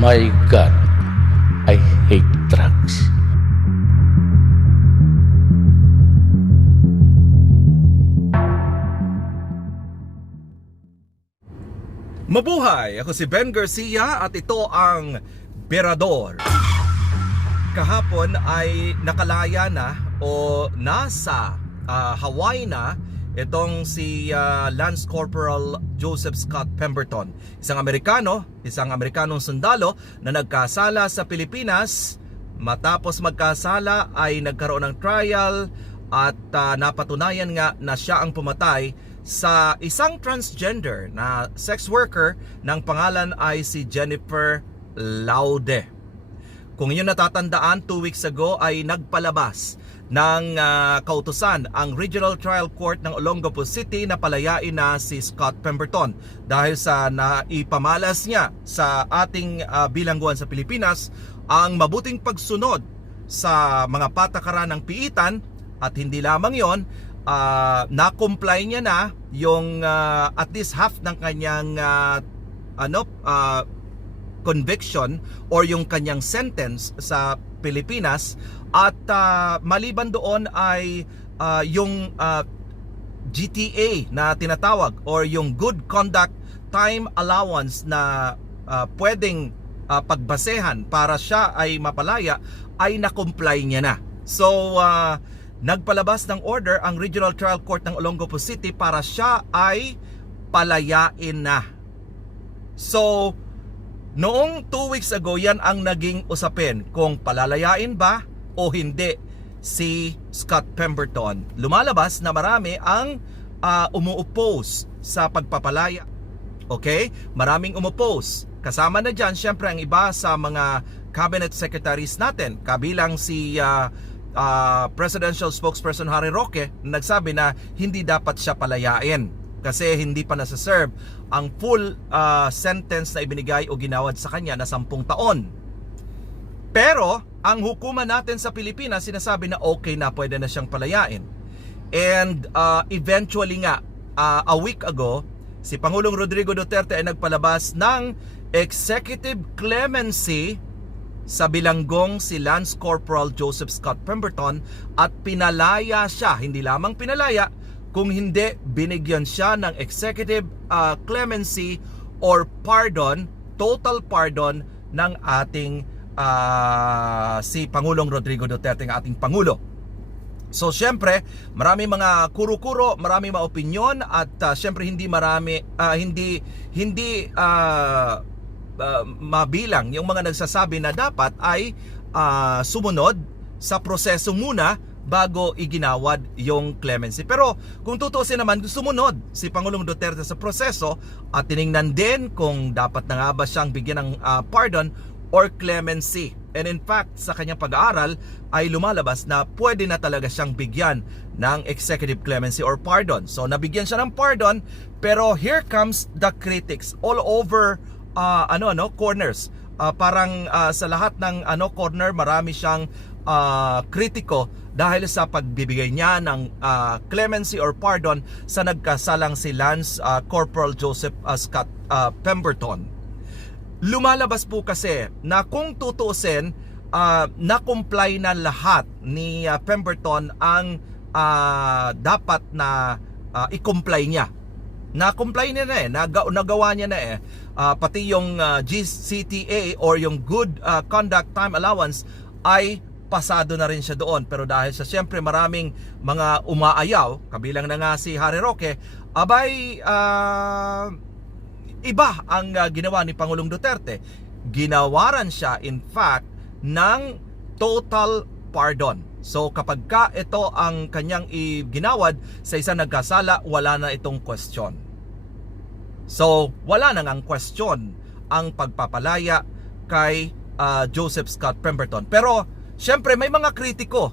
My God, I hate drugs. Mabuhay! Ako si Ben Garcia at ito ang Berador. Kahapon ay nakalaya na o nasa Hawaii na itong si Lance Corporal Joseph Scott Pemberton. Isang Amerikanong sundalo na nagkasala sa Pilipinas. Matapos magkasala ay nagkaroon ng trial at napatunayan nga na siya ang pumatay sa isang transgender na sex worker ng pangalan ay si Jennifer Laude. Kung inyong natatandaan, 2 weeks ago ay nagpalabas ng kautusan ang Regional Trial Court ng Olongapo City na palayain na si Scott Pemberton dahil sa naipamalas niya sa ating bilangguan sa Pilipinas ang mabuting pagsunod sa mga patakaran ng piitan. At hindi lamang yon, na-comply niya na yung at least half ng kanyang conviction or yung kanyang sentence sa Pilipinas. At maliban doon ay yung GTA na tinatawag or yung good conduct time allowance na pwedeng pagbasehan para siya ay mapalaya ay na-comply niya na. So nagpalabas ng order ang Regional Trial Court ng Olongapo City para siya ay palayain na. So noong 2 weeks ago, yan ang naging usapin kung palalayain ba o hindi si Scott Pemberton. Lumalabas na marami ang umu-oppose sa pagpapalaya. Okay? Maraming umu-oppose. Kasama na dyan, syempre, ang iba sa mga cabinet secretaries natin. Kabilang si Presidential Spokesperson Harry Roque, nagsabi na hindi dapat siya palayain kasi hindi pa nasa-serve ang full sentence na ibinigay o ginawad sa kanya na 10 taon. Pero ang hukuman natin sa Pilipinas sinasabi na okay na, pwede na siyang palayain. And eventually nga, a week ago, si Pangulong Rodrigo Duterte ay nagpalabas ng executive clemency sa bilanggong si Lance Corporal Joseph Scott Pemberton at pinalaya siya. Hindi lamang pinalaya, kung hindi, binigyan siya ng executive clemency or pardon, total pardon ng ating si Pangulong Rodrigo Duterte, ng ating Pangulo. So syempre, marami mga kuro-kuro, marami mga opinyon at syempre hindi mabilang yung mga nagsasabi na dapat ay sumunod sa proseso muna bago iginawad yung clemency. Pero kung tutuusin naman, sumunod si Pangulong Duterte sa proseso at tiningnan din kung dapat na nga ba siyang bigyan ng pardon or clemency. And in fact, sa kanyang pag-aaral ay lumalabas na pwede na talaga siyang bigyan ng executive clemency or pardon. So nabigyan siya ng pardon, pero here comes the critics all over corners. Parang sa lahat ng corner marami siyang kritiko dahil sa pagbibigay niya ng clemency or pardon sa nagkasalang si Lance Corporal Joseph Scott Pemberton. Lumalabas po kasi na kung tutuusin, na-comply na lahat ni Pemberton ang dapat na i-comply niya. Na-comply niya na nagawa niya na pati yung GCTA or yung good conduct time allowance ay pasado na rin siya doon. Pero dahil sa siyempre maraming mga umaayaw, kabilang na nga si Harry Roque, abay iba ang ginawa ni Pangulong Duterte. Ginawaran siya in fact ng total pardon. So kapag ito ang kanyang ginawad sa isang nagkasala, wala na itong question. So wala na ngang question ang pagpapalaya kay Joseph Scott Pemberton. Pero syempre may mga kritiko,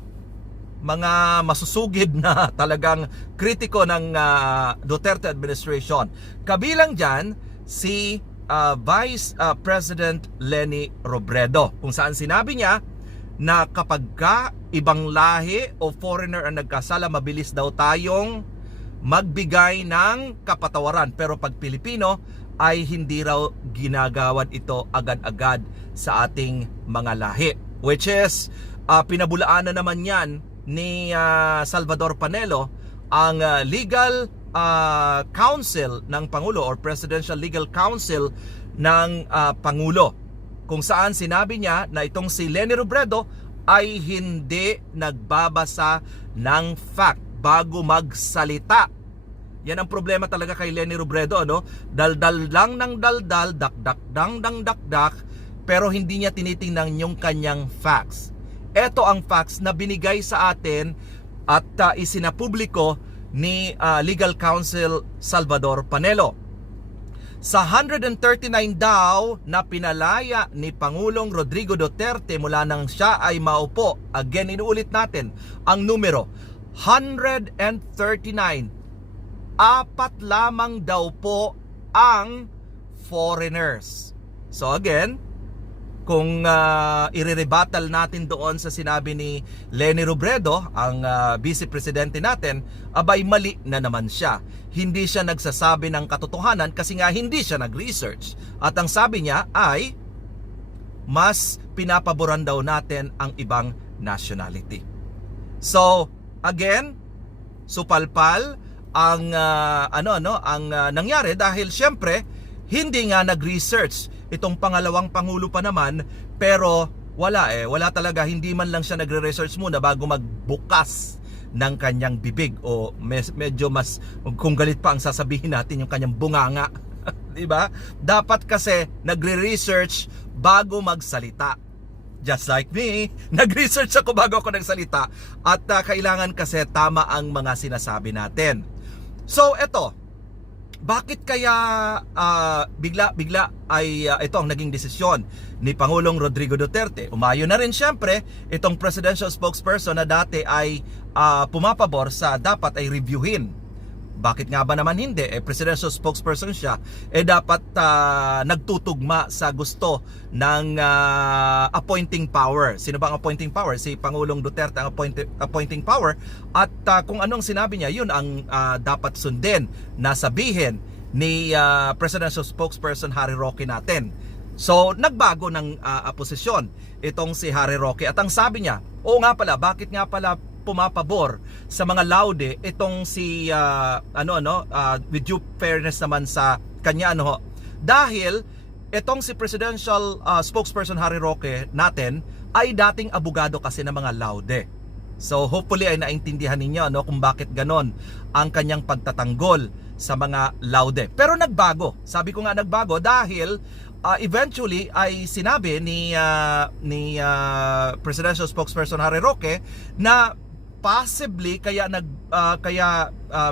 mga masusugid na talagang kritiko ng Duterte administration. Kabilang dyan si Vice President Leni Robredo, kung saan sinabi niya na kapag ibang lahi o foreigner ang nagkasala, mabilis daw tayong magbigay ng kapatawaran. Pero pag Pilipino, ay hindi raw ginagawad ito agad-agad sa ating mga lahi. Which is, pinabulaan na naman yan ni Salvador Panelo, ang legal counsel ng Pangulo or Presidential Legal Counsel ng Pangulo, kung saan sinabi niya na itong si Leni Robredo ay hindi nagbabasa ng fact bago magsalita. Yan ang problema talaga kay Leni Robredo, ano? Daldal lang ng daldal, dakdak dang dakdak, pero hindi niya tinitingnan yung kanyang facts. Ito ang facts na binigay sa atin at isinapubliko ni Legal Counsel Salvador Panelo. Sa 139 daw na pinalaya ni Pangulong Rodrigo Duterte mula nang siya ay maupo. Again, inuulit natin ang numero, 139. Apat lamang daw po ang foreigners. So again, kung irerebatal natin doon sa sinabi ni Leni Robredo, ang Vice Presidente natin, abay mali na naman siya. Hindi siya nagsasabi ng katotohanan kasi nga hindi siya nag-research. At ang sabi niya ay mas pinapaboran daw natin ang ibang nationality. So again, supalpal ang nangyari dahil syempre hindi nga nag-research itong pangalawang pangulo pa naman, pero wala talaga, hindi man lang siya nagre-research muna bago magbukas ng kanyang bibig, o medyo mas kung galit pa ang sasabihin natin yung kanyang bunganga. Di ba? Dapat kasi nagre-research bago magsalita. Just like me, nag-research ako bago ako nagsalita, at kailangan kasi tama ang mga sinasabi natin. So eto, bakit kaya bigla ay ito ang naging desisyon ni Pangulong Rodrigo Duterte? Umayo na rin syempre itong presidential spokesperson na dati ay pumapabor sa dapat ay reviewin. Bakit nga ba naman hindi? Presidential spokesperson siya, dapat nagtutugma sa gusto ng appointing power. Sino ba ang appointing power? Si Pangulong Duterte ang appointing power, at kung anong sinabi niya, yun ang dapat sundin na sabihin ni presidential spokesperson Harry Roque natin. So nagbago ng posisyon itong si Harry Roque, at ang sabi niya, bakit nga pala pumapabor sa mga laude itong si with due fairness naman sa kanya, dahil itong si presidential spokesperson Harry Roque natin ay dating abogado kasi ng mga laude. So hopefully ay naintindihan ninyo kung bakit ganon ang kanyang pagtatanggol sa mga laude. Pero nagbago, sabi ko nga nagbago dahil eventually ay sinabi ni presidential spokesperson Harry Roque na possibly kaya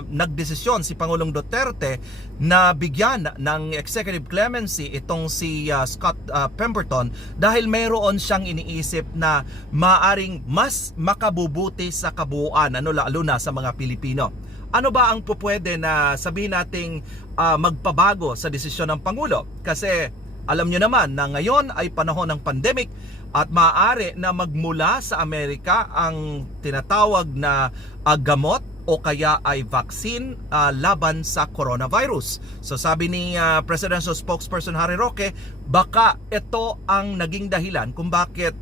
nagdesisyon si Pangulong Duterte na bigyan ng executive clemency itong si Scott Pemberton dahil mayroon siyang iniisip na maaring mas makabubuti sa kabuuan, lalo na sa mga Pilipino. Ano ba ang pupwede na sabihin nating magpabago sa desisyon ng Pangulo? Kasi alam nyo naman na ngayon ay panahon ng pandemic at maaari na magmula sa Amerika ang tinatawag na gamot o kaya ay vaccine laban sa coronavirus. So sabi ni presidential spokesperson Harry Roque, baka ito ang naging dahilan kung bakit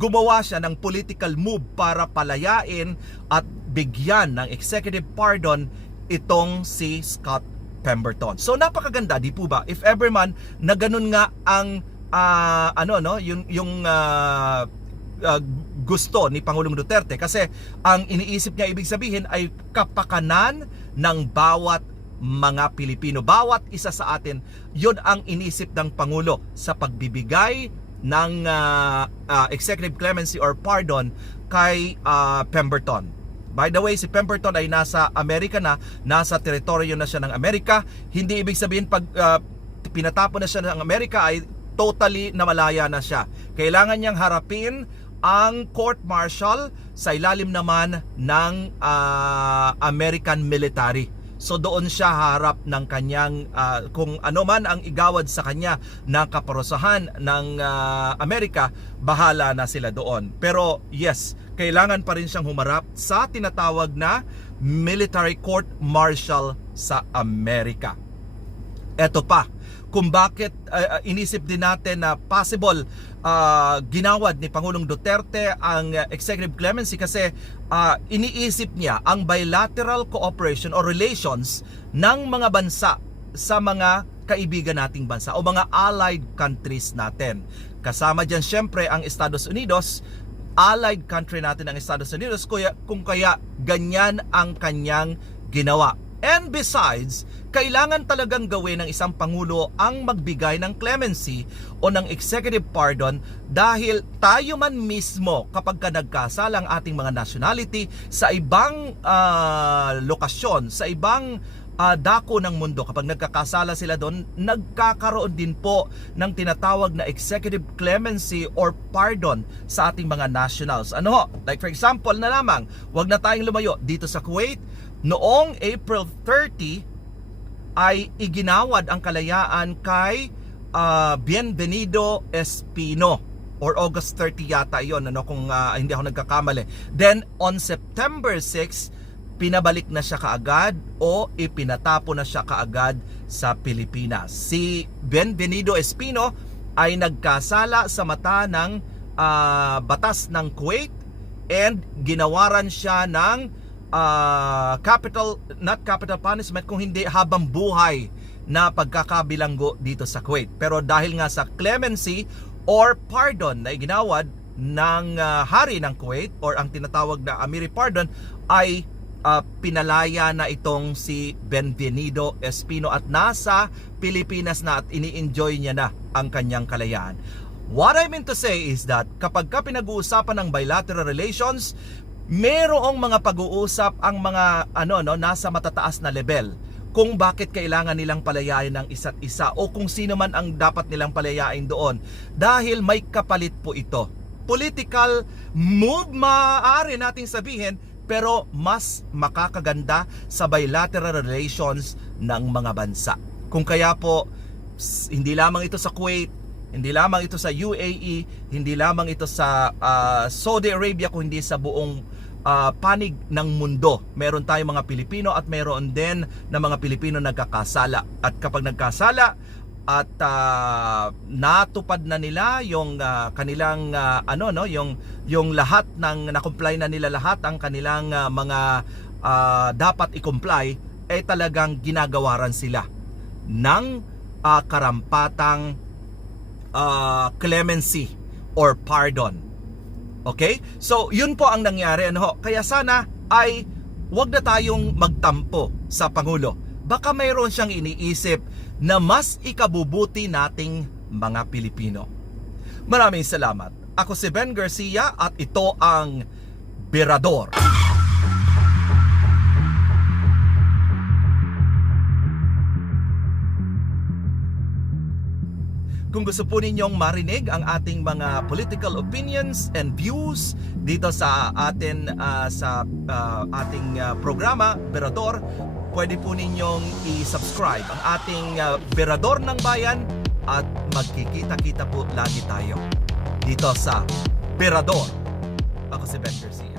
gumawa siya ng political move para palayain at bigyan ng executive pardon itong si Scott Pemberton. So napakaganda, di po ba? If ever man na ganun nga ang gusto ni Pangulong Duterte, kasi ang iniisip niya, ibig sabihin ay kapakanan ng bawat mga Pilipino, bawat isa sa atin. Yun ang inisip ng Pangulo sa pagbibigay ng executive clemency or pardon kay Pemberton. By the way, si Pemberton ay nasa Amerika na, nasa teritoryo na siya ng Amerika. Hindi ibig sabihin pag pinatapon na siya ng Amerika ay totally namalaya na siya. Kailangan niyang harapin ang court martial sa ilalim naman ng American military. So doon siya harap ng kanyang kung ano man ang igawad sa kanya na kaparusahan ng Amerika, bahala na sila doon. Pero yes, kailangan pa rin siyang humarap sa tinatawag na military court martial sa Amerika. Eto pa, kung bakit inisip din natin na possible ginawad ni Pangulong Duterte ang executive clemency kasi iniisip niya ang bilateral cooperation or relations ng mga bansa sa mga kaibigan nating bansa o mga allied countries natin. Kasama dyan syempre ang Estados Unidos, allied country natin ang Estados Unidos, kung kaya ganyan ang kanyang ginawa. And besides, kailangan talagang gawin ng isang Pangulo ang magbigay ng clemency o ng executive pardon dahil tayo man mismo kapag ka nagkasala ang ating mga nationality sa ibang lokasyon, sa ibang dako ng mundo, kapag nagkakasala sila doon, nagkakaroon din po ng tinatawag na executive clemency or pardon sa ating mga nationals. Like for example na lamang, wag na tayong lumayo dito sa Kuwait. Noong April 30 ay iginawad ang kalayaan kay Bienvenido Espino, or August 30 yata yon, kung hindi ako nagkakamali. Then on September 6, pinabalik na siya kaagad o ipinatapo na siya kaagad sa Pilipinas. Si Bienvenido Espino ay nagkasala sa mata ng batas ng Kuwait and ginawaran siya ng not capital punishment, kung hindi habang buhay na pagkakabilanggo dito sa Kuwait. Pero dahil nga sa clemency or pardon na iginawad ng hari ng Kuwait or ang tinatawag na Amiri Pardon, ay pinalaya na itong si Bienvenido Espino at nasa Pilipinas na at ini-enjoy niya na ang kanyang kalayaan. What I mean to say is that kapag ka pinag-uusapan ng bilateral relations, merong mga pag-uusap ang mga nasa matataas na level kung bakit kailangan nilang palayain ng isa't isa o kung sino man ang dapat nilang palayain doon, dahil may kapalit po ito. Political move maaari nating sabihin, pero mas makakaganda sa bilateral relations ng mga bansa. Kung kaya po, hindi lamang ito sa Kuwait, hindi lamang ito sa UAE, hindi lamang ito sa Saudi Arabia, kundi sa buong panig ng mundo. Meron tayong mga Pilipino at meron din na mga Pilipino nagkakasala. At kapag nagkasala at natupad na nila yung kanilang yung lahat ng na-comply na nila lahat ang kanilang mga dapat i-comply, talagang ginagawaran sila ng karampatang clemency or pardon. Okay? So, yun po ang nangyari. Kaya sana ay wag na tayong magtampo sa Pangulo. Baka mayroon siyang iniisip na mas ikabubuti nating mga Pilipino. Maraming salamat. Ako si Ben Garcia at ito ang Berador. Kung gusto po ninyong marinig ang ating mga political opinions and views dito sa ating programa Berador, pwede po ninyong i-subscribe ang ating Berador ng Bayan at magkikita-kita po lagi tayo dito sa Berador. Ako si Ben Garcia.